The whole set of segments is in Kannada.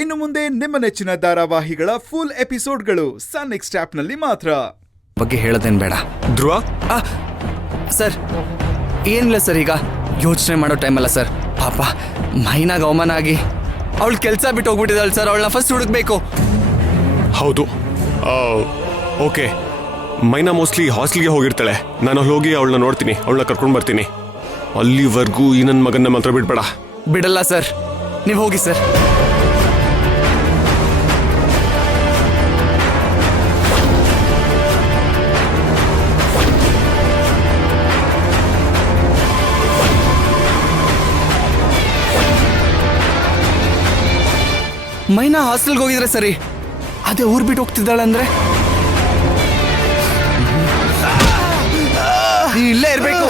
ಇನ್ನು ಮುಂದೆ ನಿಮ್ಮ ನೆಚ್ಚಿನ ಧಾರಾವಾಹಿಗಳ ಫುಲ್ ಎಪಿಸೋಡ್ಗಳು ಸನ್ ನೆಕ್ಸ್ಟ್ ಆಪ್ನಲ್ಲಿ ಮಾತ್ರ. ಬಗ್ಗೆ ಹೇಳೋದೇನು ಬೇಡ. ಧ್ರುವ, ಸರ್ ಏನಿಲ್ಲ ಸರ್, ಈಗ ಯೋಚನೆ ಮಾಡೋ ಟೈಮಲ್ಲ ಸರ್. ಪಾಪ ಮೈನಾಗ ಅವಮಾನ ಆಗಿ ಅವಳು ಕೆಲಸ ಬಿಟ್ಟು ಹೋಗ್ಬಿಟ್ಟಿದ್ದಾಳೆ ಸರ್. ಅವಳನ್ನ ಫಸ್ಟ್ ಹುಡುಕ್ಬೇಕು. ಹೌದು. ಓಕೆ, ಮೈನಾ ಮೋಸ್ಟ್ಲಿ ಹಾಸ್ಟೆಲ್ಗೆ ಹೋಗಿರ್ತಾಳೆ. ನಾನು ಅಲ್ಲಿ ಹೋಗಿ ಅವಳನ್ನ ನೋಡ್ತೀನಿ, ಅವಳನ್ನ ಕರ್ಕೊಂಡು ಬರ್ತೀನಿ. ಅಲ್ಲಿವರೆಗೂ ಈ ನನ್ನ ಮಗನ್ನ ಮಾತ್ರ ಬಿಡ್ಬೇಡ. ಬಿಡಲ್ಲ ಸರ್, ನೀವು ಹೋಗಿ ಸರ್. ಮೈನಾ ಹಾಸ್ಟೆಲ್ಗೆ ಹೋಗಿದ್ರೆ ಸರಿ, ಅದೇ ಊರ್ ಬಿಟ್ಟು ಹೋಗ್ತಿದ್ದಾಳೆ ಅಂದ್ರೆ ಇಲ್ಲೇ ಇರ್ಬೇಕು.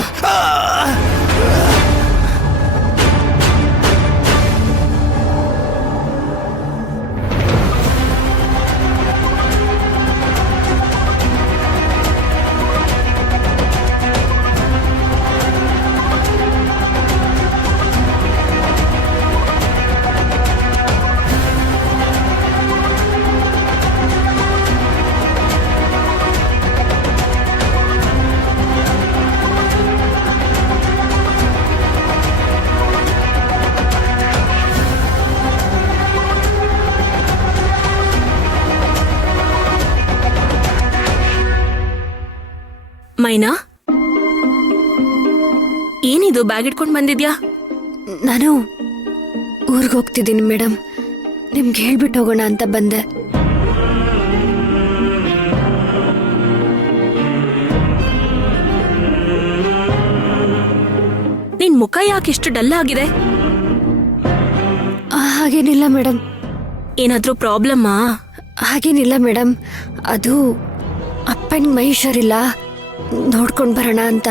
ಮೈನಾ, ಏನಿದು ಬ್ಯಾಗ್ ಇಟ್ಕೊಂಡು ಬಂದಿದ್ಯಾ? ನಾನು ಊರಿಗೆ ಹೋಗ್ತಿದ್ದೀನಿ ಮೇಡಮ್, ನಿಮ್ಗೆ ಹೇಳ್ಬಿಟ್ಟು ಹೋಗೋಣ ಅಂತ ಬಂದೆ. ನಿನ್ ಮುಖ ಯಾಕೆ ಇಷ್ಟು ಡಲ್ ಆಗಿದೆ? ಹಾಗೇನಿಲ್ಲ ಮೇಡಮ್. ಏನಾದ್ರೂ ಪ್ರಾಬ್ಲಮ್ಮಾ? ಹಾಗೇನಿಲ್ಲ ಮೇಡಮ್, ಅದು ಅಪ್ಪನಿಗೆ ಮೈ ಹುಷಾರಿಲ್ಲ, ನೋಡ್ಕೊಂಡು ಬರೋಣ ಅಂತ.